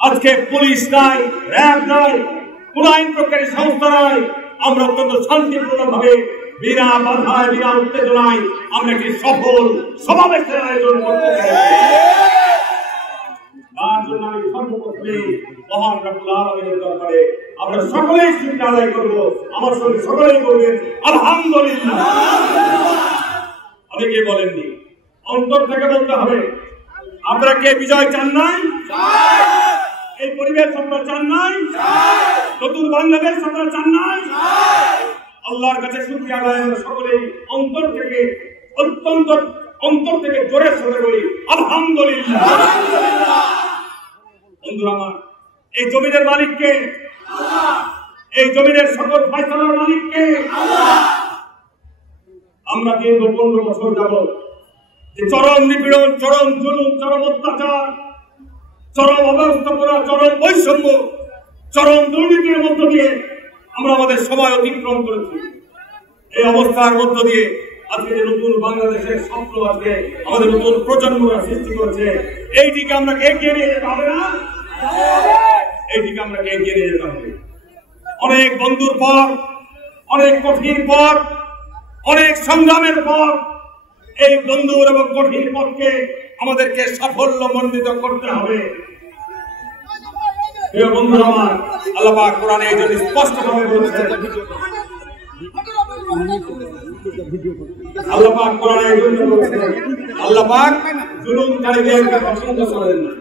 আজকে পুলিশ নাই, র্যাব নাই, কোন আইন প্রকারী সংস্থা নাই। আমরা অত্যন্ত শান্তিপূর্ণ ভাবে বিনা বাধায় বিনা উত্তেজনায় আমরা একটি সফল সমাবেশের আয়োজন করতে চাই। তার জন্য আমি সর্বপ্রথমে মহান রব্বুল আলামিনের দরবারে আমরা সকলেই শুকরিয়া আদায় করব। আমার সঙ্গে সকলেই বলবেন আলহামদুলিল্লাহ। অনেকে বলেননি, অন্তর থেকে বলতে হবে। আমরা কে বিজয় চান নাই? এই পরিবেশ আমরা চান নাই? নতুন বাংলাদেশ আমরা চান নাই? আল্লাহর কাছে শুকরিয়া আদায় আমরা সকলেই অন্তর থেকে অত্যন্ত অন্তর থেকে জোরে সরে বলি আলহামদুলিল্লাহ। বন্ধুরা আমার, এই জমিনের মালিক কে? এই জমিনের সকল ফয়সালার মালিক কে? আমরা দীর্ঘ 15 বছর যাবত যে চরম নিপীড়ন, চরম জুলুম, চরম অত্যাচার, চরম অব্যবস্থাপনা, চরম বৈষম্য, চরম দুর্নীতির মধ্য দিয়ে আমরা আমাদের সময় অতিক্রম করেছি। এই অবস্থার মধ্য দিয়ে আজকে যে নতুন বাংলাদেশের স্বপ্ন আজকে আমাদের নতুন প্রজন্মরা সৃষ্টি করেছে, এইদিকে আমরা এগিয়ে নিয়ে যেতে হবে না? এইদিকে আমরা এগিয়ে নিয়ে যেতে হবে। অনেক বন্ধুর পর, অনেক কঠিন পর, অনেক সংগ্রামের পর এই বন্ধুর এবং কঠিন পথকে আমাদেরকে সাফল্য মণ্ডিত করতে হবে। প্রিয় বন্ধুরা আমার, আল্লাহ পাক কোরআনে এই জন্য স্পষ্টভাবে বলেছেন, আল্লাহ পাক কোরআনে এই জন্য বলেছেন, আল্লাহ পাক জুলুমকারীদেরকে পছন্দ করেন না।